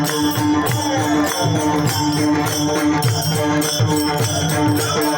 Thank you.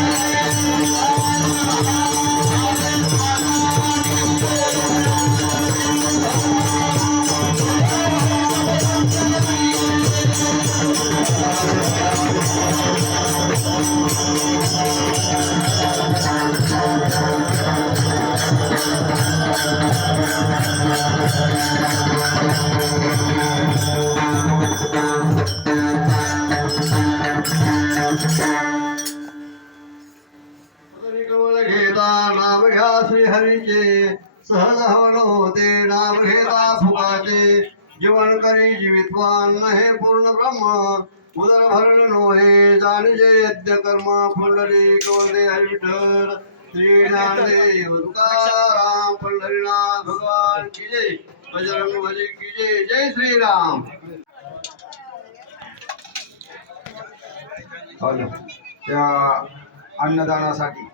सहज हवन होते नाम घेता फुकाचे जीवन करी जीवितवान हे पूर्ण ब्रह्म। उदर भरण नोहे जाणजे यज्ञ कर्म फुलरी गोदे हरिठर श्री ज्ञानदेव तुकाराम पंढरीनाथ भगवान की जय। बजरंग बली की जय। जय श्रीराम। त्या अन्नदानासाठी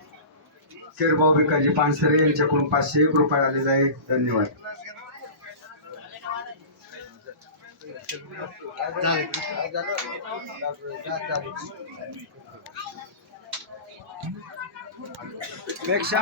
केरभाऊ भिकाजी पानसरे यांच्याकडून पाचशे एक रुपये आले आहे धन्यवाद. पेक्षा